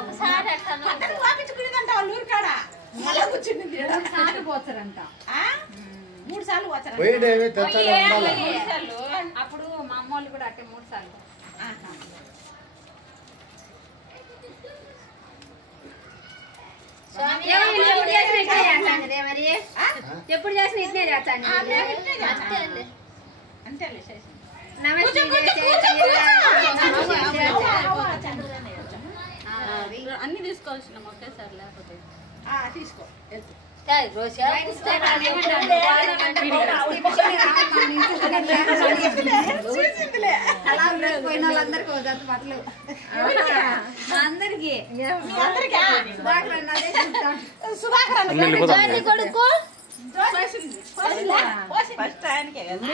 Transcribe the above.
ఒకసారి అట్లా వాపించుకునేదంట వాళ్ళ ఊరు కాడ మళ్ళా కూర్చుంది పోతారంట 3 సార్లు పోతారంట అప్పుడు మా అమ్మ వాళ్ళు కూడా అట్టే 3 సార్లు ఎప్పుడు చేసిన ఇట్నే చేస్తాను అంతేలే అన్ని తీసుకోవాల్సిన ఒకేసారి లేకపోతే తీసుకో పోయిన వాళ్ళందరికీ బట్టలు అందరికి కొడుకు ఫస్ట్ ఆయనకే కదా